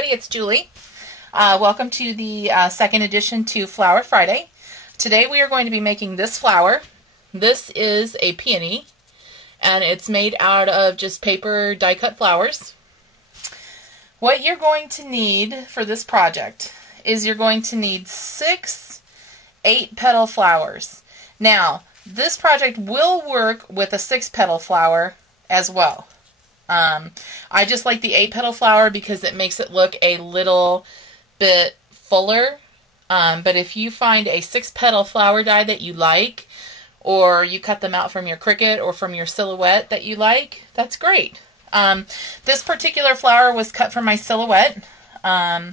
everybody, it's Julie. Welcome to the second edition to Flower Friday. Today we are going to be making this flower. This is a peony, and it's made out of just paper die-cut flowers. What you're going to need for this project is you're going to need 6 8-petal flowers. Now, this project will work with a 6-petal flower as well. I just like the 8-petal flower because it makes it look a little bit fuller. But if you find a 6-petal flower die that you like, or you cut them out from your Cricut or from your Silhouette that you like, that's great. This particular flower was cut from my Silhouette. I'll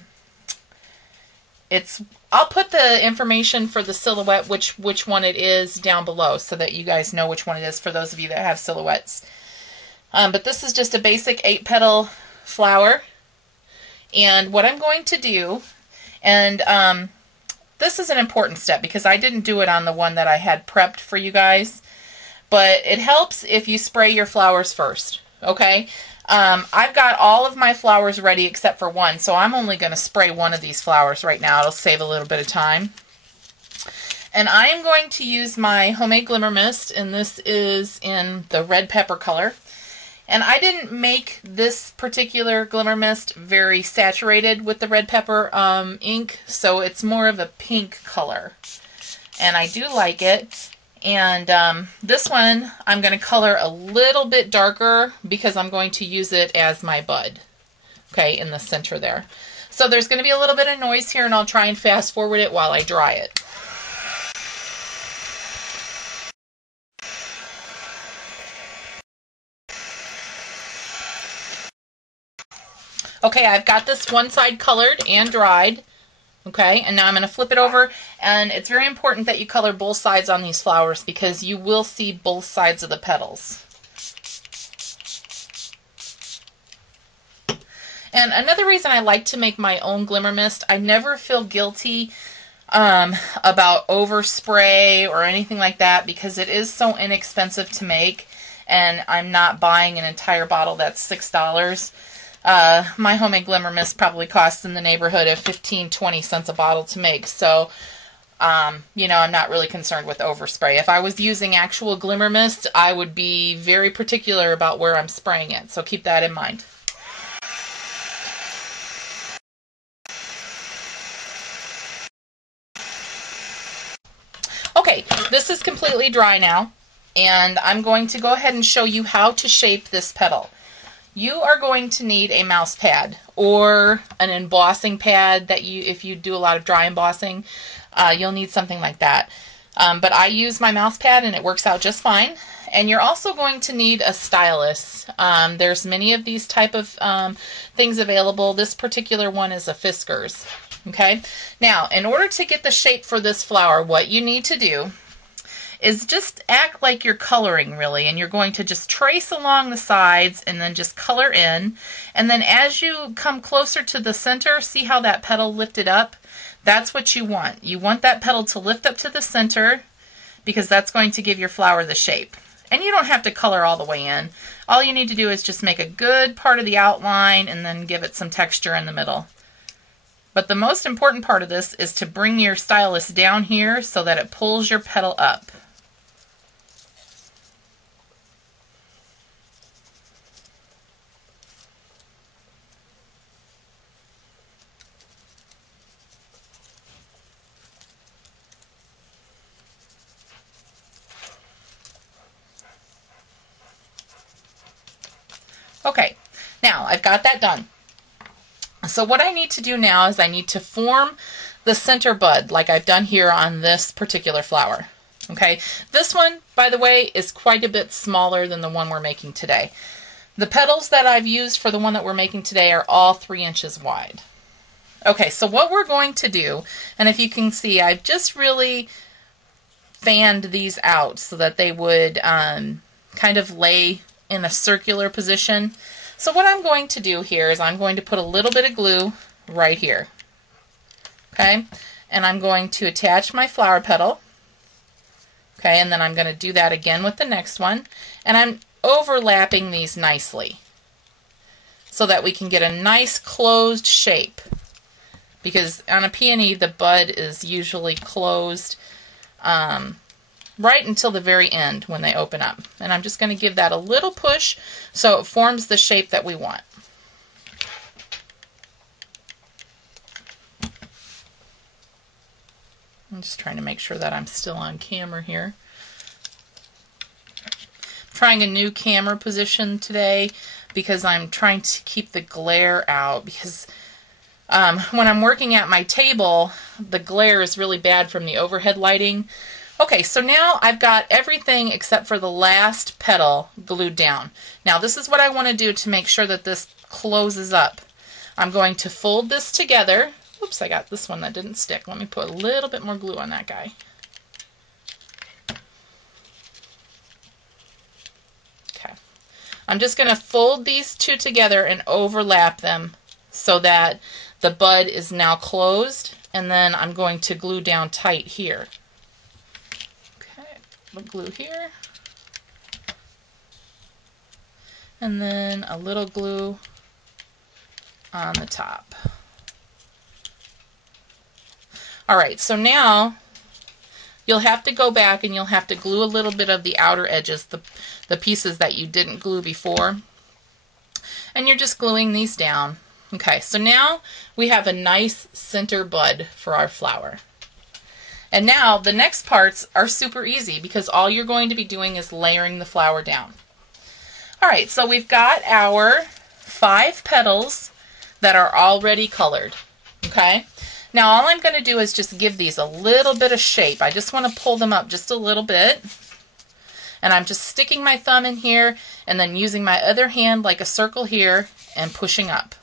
put the information for the Silhouette, which one it is, down below so that you guys know which one it is for those of you that have Silhouettes. But this is just a basic 8-petal flower. And what I'm going to do, and this is an important step because I didn't do it on the one that I had prepped for you guys, but it helps if you spray your flowers first, okay? I've got all of my flowers ready except for one, so I'm only going to spray one of these flowers right now. It'll save a little bit of time. And I am going to use my homemade glimmer mist, and this is in the red pepper color. And I didn't make this particular glimmer mist very saturated with the red pepper ink, so it's more of a pink color. And I do like it. And this one I'm going to color a little bit darker because I'm going to use it as my bud, okay, in the center there. So there's going to be a little bit of noise here, and I'll try and fast forward it while I dry it. Okay, I've got this one side colored and dried. Okay, and now I'm going to flip it over, and it's very important that you color both sides on these flowers because you will see both sides of the petals. And another reason I like to make my own glimmer mist, I never feel guilty about overspray or anything like that because it is so inexpensive to make, and I'm not buying an entire bottle that's $6. My homemade glimmer mist probably costs in the neighborhood of 15-20 cents a bottle to make. So, you know, I'm not really concerned with overspray. If I was using actual glimmer mist, I would be very particular about where I'm spraying it. So keep that in mind. Okay, this is completely dry now, and I'm going to go ahead and show you how to shape this petal. You are going to need a mouse pad or an embossing pad that if you do a lot of dry embossing, you'll need something like that. But I use my mouse pad and it works out just fine. And you're also going to need a stylus. There's many of these type of things available. This particular one is a Fiskars. Okay. Now, in order to get the shape for this flower, what you need to do is just act like you're coloring, really, and you're going to just trace along the sides and then just color in. And then as you come closer to the center, see how that petal lifted up? That's what you want. You want that petal to lift up to the center because that's going to give your flower the shape. And you don't have to color all the way in. All you need to do is just make a good part of the outline and then give it some texture in the middle. But the most important part of this is to bring your stylus down here so that it pulls your petal up. Okay, now I've got that done. So what I need to do now is I need to form the center bud like I've done here on this particular flower. Okay, this one, by the way, is quite a bit smaller than the one we're making today. The petals that I've used for the one that we're making today are all 3 inches wide. Okay, so what we're going to do, and if you can see, I've just really fanned these out so that they would kind of lay in a circular position. So what I'm going to do here is I'm going to put a little bit of glue right here. Okay, and I'm going to attach my flower petal. Okay, and then I'm going to do that again with the next one. And I'm overlapping these nicely. so that we can get a nice closed shape. Because on a peony, the bud is usually closed right until the very end when they open up. And I'm just going to give that a little push so it forms the shape that we want. I'm just trying to make sure that I'm still on camera here. I'm trying a new camera position today because I'm trying to keep the glare out, because when I'm working at my table, the glare is really bad from the overhead lighting. Okay, so now I've got everything except for the last petal glued down. Now this is what I want to do to make sure that this closes up. I'm going to fold this together. Oops, I got this one that didn't stick. Let me put a little bit more glue on that guy. Okay. I'm just going to fold these two together and overlap them so that the bud is now closed, and then I'm going to glue down tight here. Okay, put glue here. And then a little glue on the top. Alright, so now you'll have to go back and you'll have to glue a little bit of the outer edges, the pieces that you didn't glue before. And you're just gluing these down. Okay, so now we have a nice center bud for our flower. And now the next parts are super easy because all you're going to be doing is layering the flower down. Alright, so we've got our 5 petals that are already colored. Okay? Now all I'm going to do is just give these a little bit of shape. I just want to pull them up just a little bit. And I'm just sticking my thumb in here and then using my other hand like a circle here and pushing up.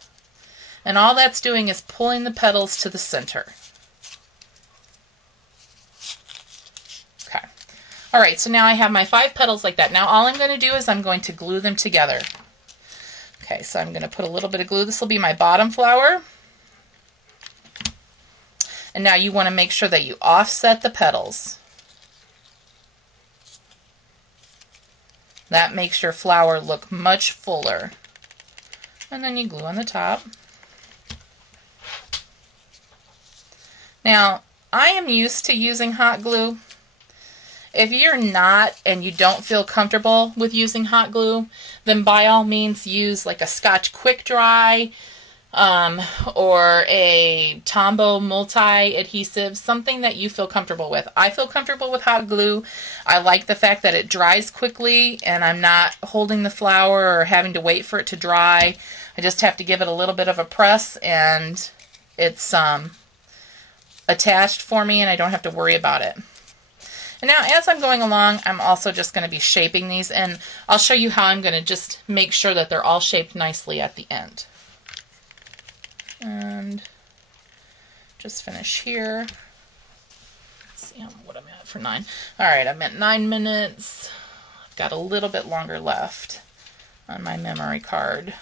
And all that's doing is pulling the petals to the center. Okay. Alright, so now I have my 5 petals like that. Now all I'm going to do is I'm going to glue them together. Okay, so I'm going to put a little bit of glue. This will be my bottom flower. And now you want to make sure that you offset the petals. That makes your flower look much fuller. And then you glue on the top. Now, I am used to using hot glue. If you're not and you don't feel comfortable with using hot glue, then by all means use like a Scotch Quick Dry or a Tombow multi-adhesive, something that you feel comfortable with. I feel comfortable with hot glue. I like the fact that it dries quickly and I'm not holding the flower or having to wait for it to dry. I just have to give it a little bit of a press and it's attached for me and I don't have to worry about it. And now as I'm going along, I'm also just going to be shaping these, and I'll show you how I'm going to just make sure that they're all shaped nicely at the end. And just finish here. Let's see what I'm at for 9. Alright, I'm at 9 minutes. I've got a little bit longer left on my memory card.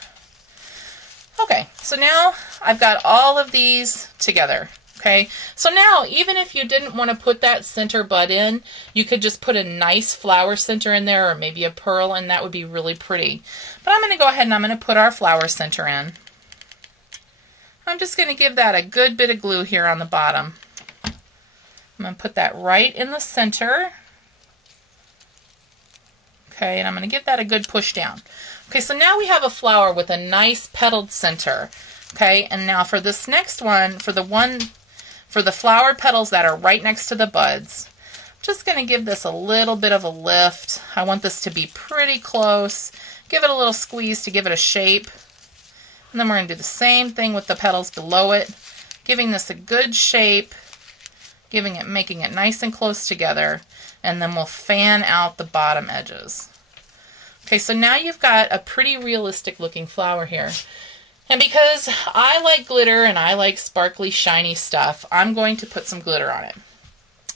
Okay, so now I've got all of these together. Okay, so now even if you didn't want to put that center bud in, you could just put a nice flower center in there or maybe a pearl, and that would be really pretty. But I'm going to go ahead and I'm going to put our flower center in. I'm just going to give that a good bit of glue here on the bottom. I'm going to put that right in the center. Okay, and I'm going to give that a good push down. Okay, so now we have a flower with a nice petaled center. Okay, and now for this next one, for the flower petals that are right next to the buds, I'm just going to give this a little bit of a lift. I want this to be pretty close. Give it a little squeeze to give it a shape. And then we're going to do the same thing with the petals below it, giving this a good shape, making it nice and close together, and then we'll fan out the bottom edges. Okay, so now you've got a pretty realistic looking flower here. And because I like glitter and I like sparkly, shiny stuff, I'm going to put some glitter on it.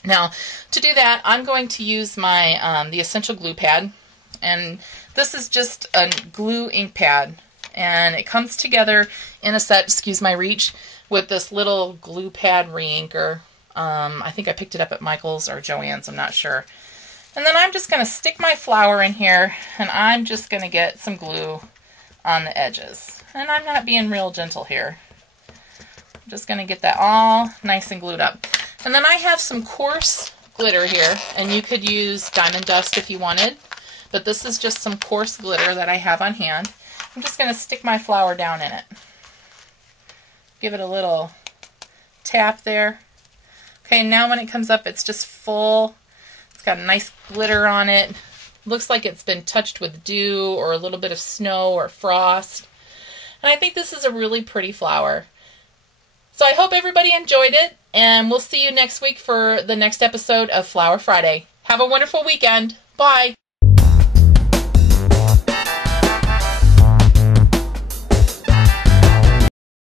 Now, to do that, I'm going to use my the Essential Glue Pad. And this is just a glue ink pad. And it comes together in a set, excuse my reach, with this little glue pad re-inker. I think I picked it up at Michael's or Joann's, I'm not sure. And then I'm just going to stick my flower in here, and I'm just going to get some glue on the edges. And I'm not being real gentle here. I'm just going to get that all nice and glued up. And then I have some coarse glitter here, and you could use diamond dust if you wanted, but this is just some coarse glitter that I have on hand. I'm just going to stick my flower down in it. Give it a little tap there. Okay, now when it comes up, it's just full. It's got a nice glitter on it. Looks like it's been touched with dew or a little bit of snow or frost. And I think this is a really pretty flower. So I hope everybody enjoyed it, and we'll see you next week for the next episode of Flower Friday. Have a wonderful weekend. Bye.